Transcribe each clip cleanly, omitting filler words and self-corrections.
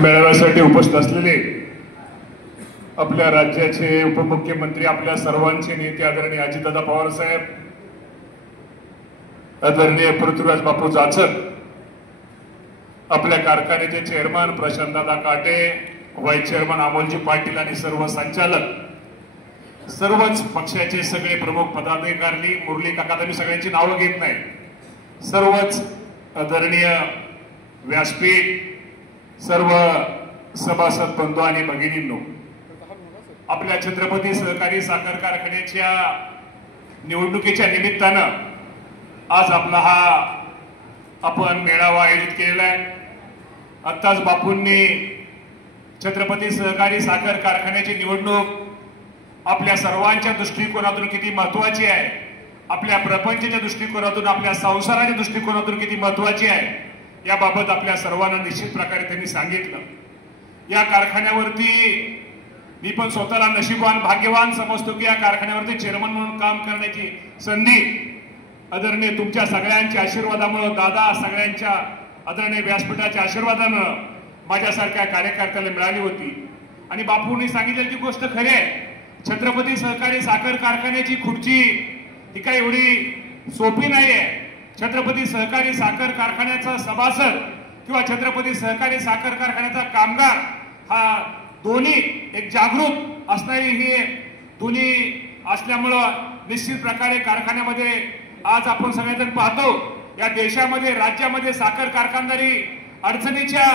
मेळाव्यासाठी उपस्थित असलेले आपल्या राज्याचे उपमुख्यमंत्री, आपल्या सर्वांचे नेते आदरणीय अजितदादा पवार साहेब, आदरणीय पृथ्वीराज बापू जाचक, आपल्या कारखान्याचे चेअरमन प्रशांतदादा काटे, व्हाईस चेअरमन अमोलजी पाटील आणि सर्व संचालक, सर्वच पक्षाचे सगळे प्रमुख पदाधिकारी, मुरली काका, मी सगळ्यांची नावं घेत नाही, सर्वच आदरणीय व्यासपीठ, सर्व सभासद बंधू आणि भगिनींनो, आपल्या छत्रपती सहकारी साखर कारखान्याच्या निवडणुकीच्या निमित्तानं आज आपला हा आपण मेळावा आयोजित केलेला आहे। आत्ताच बापूंनी छत्रपती सहकारी साखर कारखान्याची निवडणूक आपल्या सर्वांच्या दृष्टिकोनातून किती महत्वाची आहे, आपल्या प्रपंचाच्या दृष्टिकोनातून, आपल्या संसाराच्या दृष्टिकोनातून किती महत्वाची आहे, याबाबत आपल्या सर्वांना निश्चित प्रकारे त्यांनी सांगितलं। या कारखान्यावरती मी पण स्वतःला नशीबवान, भाग्यवान समजतो की या कारखान्यावरती चेअरमन म्हणून काम करण्याची संधी आदरणीय तुमच्या सगळ्यांच्या आशीर्वादामुळे, दादा सगळ्यांच्या आदरणीय व्यासपीठाच्या आशीर्वादानं माझ्यासारख्या कार्यकर्त्याला मिळाली होती। आणि बापूंनी सांगितलेली गोष्ट खरी आहे, छत्रपती सहकारी साखर कारखान्याची खुर्ची ही काही एवढी सोपी नाहीये। छत्रपती सहकारी साखर कारखान्याचा सभासद किंवा छत्रपती सहकारी साखर कारखान्याचा कामगार हा दोन्ही एक जागरूक असणारी ही दोन्ही असल्यामुळं निश्चित प्रकारे कारखान्यामध्ये आज आपण सगळेजण पाहतो, या देशामध्ये, राज्यामध्ये साखर कारखानदारी अडचणीच्या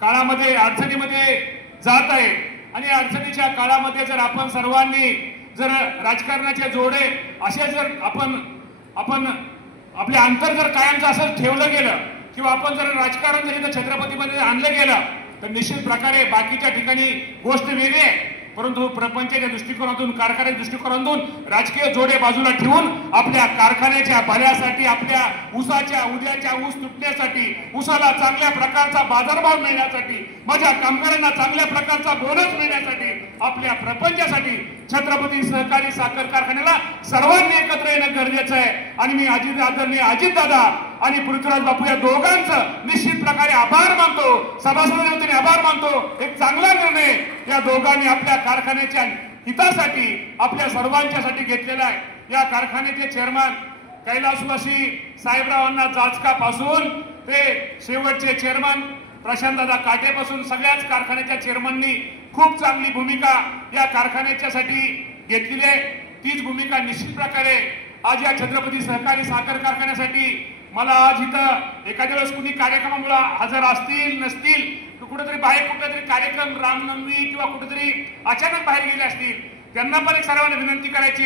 काळामध्ये अडचणीमध्ये जात आहे। आणि अडचणीच्या काळामध्ये जर आपण सर्वांनी जर राजकारणाचे जोडे असे जर आपण आपले अंतर जर कायमचं असं ठेवलं गेलं किंवा आपण जर राजकारण जर इथं छत्रपतीमध्ये आणलं गेलं तर निश्चित प्रकारे बाकीच्या ठिकाणी गोष्ट वेगळी आहे, परंतु प्रपंचाच्या दृष्टिकोनातून, कारखान्याच्या दृष्टिकोनातून राजकीय जोडे बाजूला ठेवून आपल्या कारखान्याच्या भल्यासाठी, आपल्या ऊसाच्या उद्याच्या ऊस तुटण्यासाठी, ऊसाला चांगल्या प्रकारचा बाजारभाव मिळण्यासाठी, माझ्या कामगारांना चांगल्या प्रकारचा बोनस मिळण्यासाठी, आपल्या प्रपंचासाठी छत्रपती सहकारी साखर कारखान्याला सर्वांनी एकत्र येणं गरजेचं आहे। आणि मी आदरणीय अजितदादा आणि पृथ्वीराज बापू या दोघांचं निश्चित प्रकारे आभार मानतो, सभासदांच्या वतीने आभार मानतो। एक चांगला निर्णय या दोघांनी आपल्या कारखान्याच्या हितासाठी, आपल्या सर्वांच्यासाठी घेतलेला आहे। या कारखान्याचे चेअरमन कैलासवासी साहेबरावांना जाचकापासून ते शेवटचे चेअरमन प्रशांतदादा काटेपासून सगळ्याच कारखान्याच्या चेअरमननी खूप चांगली भूमिका या कारखान्याच्यासाठी घेतलेली आहे। तीच भूमिका निश्चित प्रकारे आज या छत्रपती सहकारी साखर कारखान्यासाठी मला आज इथं एखाद्या वेळेस कुणी कार्यक्रमामुळे हजर असतील नसतील, कुठेतरी बाहेर कुठेतरी कार्यक्रम, रामनवमी किंवा कुठेतरी अचानक बाहेर गेले असतील, त्यांना पण एक सर्वांना विनंती करायची,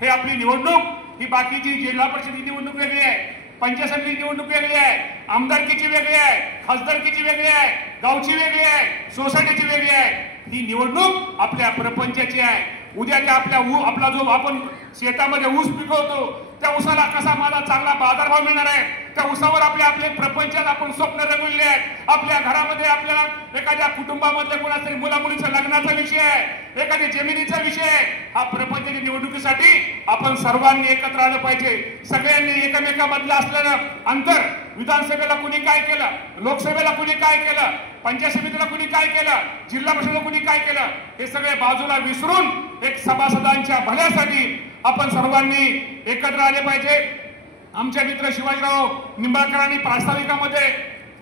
हे आपली निवडणूक ही बाकीची जिल्हा परिषदेची निवडणूक वेगळी आहे, पंचायत समिती निवडणूक वेगळी आहे, आमदारकीची वेगळी आहे, खासदारकीची वेगळी आहे, गावची वेगळी आहे, सोसायटीची वेगळी आहे। ही निवडणूक आपल्या प्रपंचाची आहे। उद्याच्या आपला जो आपण शेतामध्ये ऊस पिकवतो त्या ऊसाला कसा मला चांगला बाजारभाव मिळणार आहे, त्या ऊसावर आपले प्रपंचात आपण स्वप्न रंगवले आहेत। आपल्या घरामध्ये आपल्याला एखाद्या कुटुंबामधल्या कोणातरी मुलामुलीच्या लग्नाचा विषय आहे, एखाद्या जमिनीचा विषय आहे। हा प्रपंचाच्या निवडणुकीसाठी आपण सर्वांनी एकत्र आलं पाहिजे। सगळ्यांनी एकमेकांमधलं असलेलं अंतर, विधानसभेला कुणी काय केलं, लोकसभेला कुणी काय केलं, पंचायत समितीला कुणी काय केलं, जिल्हा परिषदेला कुणी काय केलं, हे सगळे बाजूला विसरून एक सभासदांच्या भल्यासाठी आपण सर्वांनी एकत्र आले पाहिजे। आमचे मित्र शिवाजीराव निंबाळकरांनी प्रास्ताविकामध्ये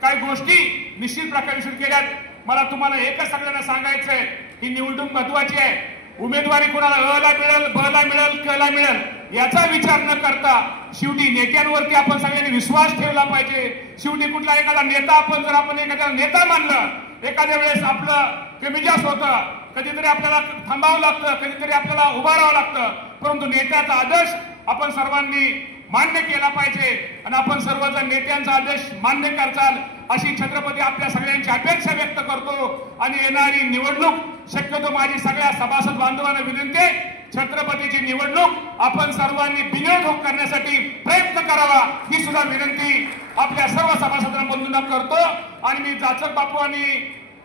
काही गोष्टी निश्चित प्रकारे सुरू केल्यात। मला तुम्हाला एकच सगळ्यांना सांगायचंय, ही निवडणूक महत्वाची आहे। उमेदवारी कोणाला अला मिळेल, बला मिळेल, कला मिळेल याचा विचार न करता शेवटी नेत्यांवरती आपण सगळ्यांनी विश्वास ठेवला पाहिजे। शेवटी कुठला एखादा नेता आपण एखाद्या नेता मानलं, एखाद्या वेळेस आपलं कमी जास्त होतं, कधीतरी आपल्याला थांबावं लागतं, कधीतरी आपल्याला उभा राहावं लागतं, परंतु नेत्याचा आदर्श आपण सर्वांनी मान्य केला पाहिजे आणि आपण सर्वजण नेत्यांचा आदेश मान्य करताल अशी छत्रपती आपल्या सगळ्यांची अपेक्षा व्यक्त करतो। आणि येणारी निवडणूक शक्यतो माझी सगळ्या सभासद बांधवांना विनंती आहे, छत्रपतीची निवडणूक आपण सर्वांनी बिनधोक करण्यासाठी प्रयत्न करावा, ही सुद्धा विनंती आपल्या सर्व सभासदांना बंधूंना करतो। आणि मी जाचक बापू आणि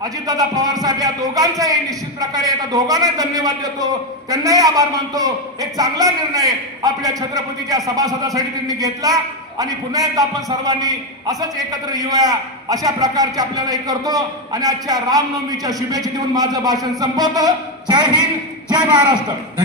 अजितदादा पवार साहेब या दोघांचाही निश्चित प्रकारे आता दोघांना धन्यवाद देतो, त्यांनाही आभार मानतो। एक चांगला निर्णय आपल्या छत्रपतीच्या सभासदासाठी त्यांनी घेतला आणि पुन्हा एकदा आपण सर्वांनी असंच एकत्र येऊया अशा प्रकारचे आपल्याला हे करतो आणि आजच्या रामनवमीच्या शुभेच्छा देऊन माझं भाषण संपवतो. जय हिंद, जय महाराष्ट्र.